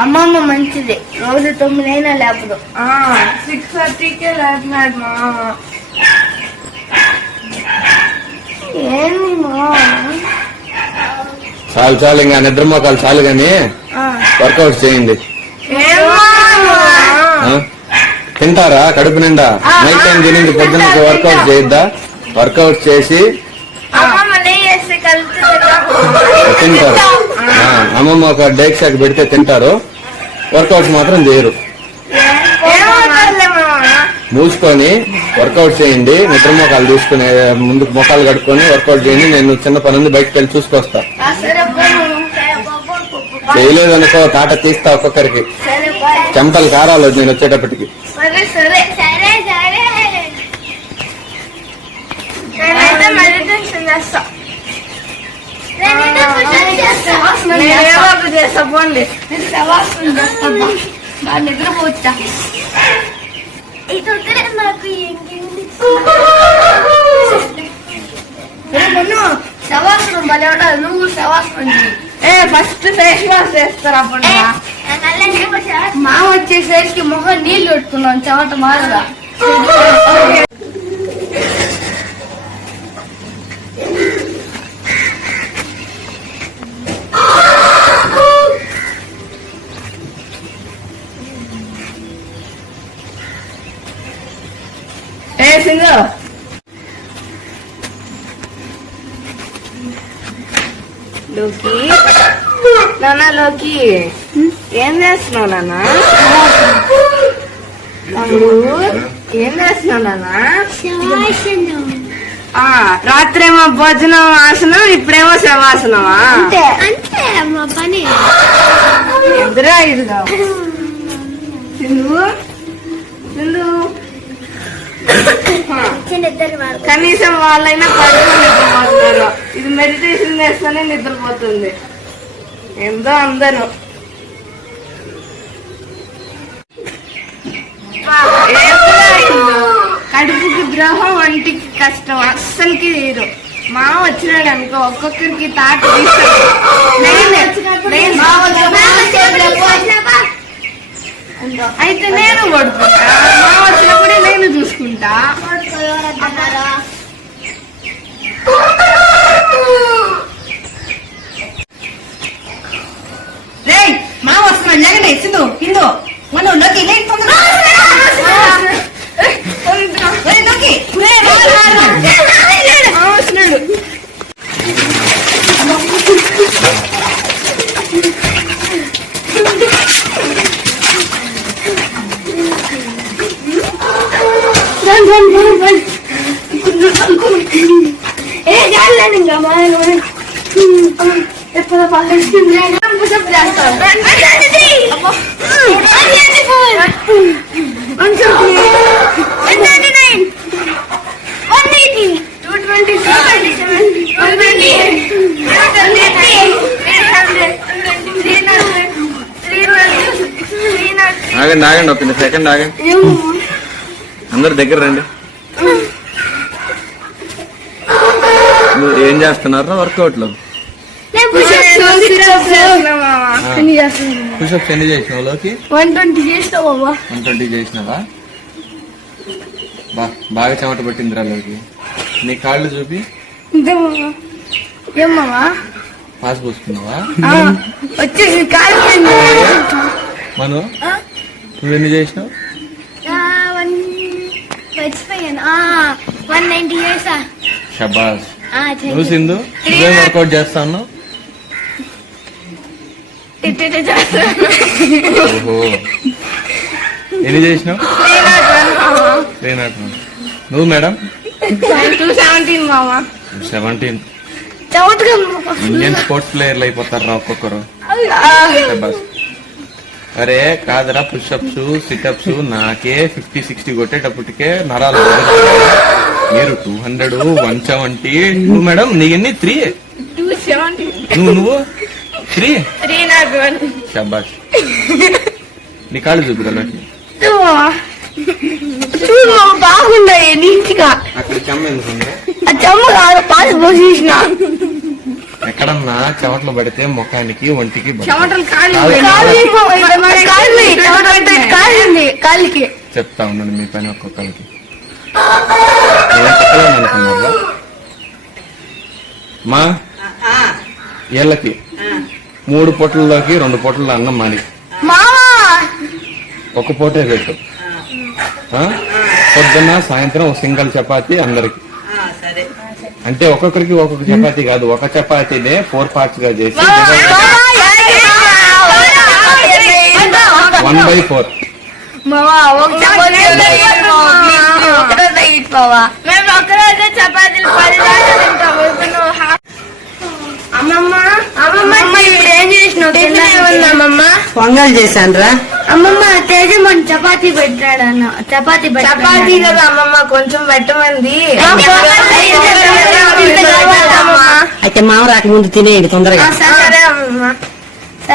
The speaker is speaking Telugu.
అమ్మమ్మ మంచిది, రోజు 9 అయినా లేపదు. 6:30కే లేపినాడు మా. ఏంది మా? చాలు చాలు, ఇంకా నిద్ర మోకాలు చాలు గాని వర్కౌట్ చేయండి. తింటారా కడుపు నిండా? నైట్ టైం తినింది పొద్దున్న వర్కౌట్ చేయొద్దా? వర్కౌట్ చేసి తింటారు. అమ్మమ్మ ఒక డైట్ షాక్ పెడితే తింటారు, వర్కౌట్స్ మాత్రం చేయరు. మూసుకొని వర్కౌట్ చేయండి. నిద్ర మొఖాలు తీసుకుని ముందుకు మొఖాలు కడుక్కొని వర్కౌట్ చేయండి. నేను చిన్న పని ఉంది, బయటకు వెళ్ళి చూసుకొస్తా. చేయలేదు అనుకో తాట తీస్తా ఒక్కొక్కరికి. చెమటలు కారాలు నేను వచ్చేటప్పటికి. నిద్రపోతా శవాసనం భలే ఉండాలి. నువ్వు శవాసనం ఫస్ట్ ఫేస్ వాష్ చేస్తారు. అప్పుడు మా వచ్చేసరికి మొహం నీళ్లు పెట్టుకున్నాం చెమట మారుగా. సింగు లోకి నానా, లోకి ఏం చేస్తున్నావు నానా? ఏం చేస్తున్నావు నానా? రాత్రేమో భోజనం ఆసనం, ఇప్పుడేమో శవాసనమా? ఎదురా ఇదిగా సింధు సింధు. కనీసం వాళ్ళైనా పడుకొని నిద్రపోతున్నారు. ఇది మెడిటేషన్ చేస్తేనే నిద్రపోతుంది. ఎంతో అందరూ కడుపుకి ద్రోహం, ఒంటికి కష్టం, అస్సలకి తీరు. మా వచ్చినాడు అనుకో ఒక్కొక్కరికి తాట తీస్తాడు. అయితే నేను కొడుకుంటా, మా వచ్చినప్పుడే నేను చూసుకుంటా. మా వస్తున్నాను జగన్ సింధు హిందూ మనలోకి వస్తున్నాడు. ఆగండి ఆగండి, ఒక సెకండ్ ఆగండి. అందరు దగ్గర రండి. ఏం చేస్తున్నారు వర్కౌట్ లో? పుషప్స్ ఎన్ని చేసినావు లోకి? 120 చేసినావా? 120 చేసినావా? బాగా చెమట పట్టిందిరా లోకి. నీ కాళ్ళు చూపి. ఏమమ్మా పాస్ పోసుకున్నావా? వచ్చేసి కాళ్ళు మను నువ్వెన్ని చేసినావు? 190 చేసా. షబాస్. నువ్వు సింధు నువ్వేం వర్కౌట్ చేస్తాను? ఓహో, ఎన్ని చేసినావు? 301. నువ్వు మేడం? 217 మామా. 17. ఇండియన్ స్పోర్ట్స్ ప్లేయర్లు అయిపోతారు రా ఒక్కొక్కరు. అరే కాదరా, పుషప్స్ సిటప్స్ నాకే 50-60 కొట్టేటప్పటికే నరాలు. మీరు 200 170. నువ్వు మేడం నీకెన్ని? 3. నువ్వు 3. షబాష్. నీ కాళ్ళు చూపుదలకి బాగున్నాయి నీట్గా. అక్కడ చెమ్మ ఎందుకు? ఆ చెమ్మ కాదు, పాస్ పోసేసిన. ఎక్కడన్నా చెమటలు పడితే ముఖానికి ఒంటికి పడతాయి. చెమటలు కాలికి చెప్తా ఉన్నాను మీ పని ఒక్కొక్కరికి. అనుకున్నారా మా ఏళ్ళకి 3 పూటల్లోకి 2 పూటల అన్నం మాని ఒక పూటే పెట్టు. పొద్దున్న సాయంత్రం సింగిల్ చపాతి అందరికి. అంటే ఒక్కొక్కరికి ఒక్కొక్క చపాతీ కాదు, ఒక చపాతీనే 4 పార్ట్స్ గా చేసి 1/4. మేము ఒకరోజు చపాతీలు 10 తింటాము. అమ్మమ్మ ఇప్పుడు ఏం చేసినావు? పొంగల్ చేశాను రా. అమ్మమ్మ తేజ మన చపాతీ పెట్టాడు అన్న. చపాతీ కదా అమ్మమ్మ, కొంచెం పెట్టమంది. అయితే మామ రాకముందు తినేయండి తొందరగా. సరే అమ్మమ్మ.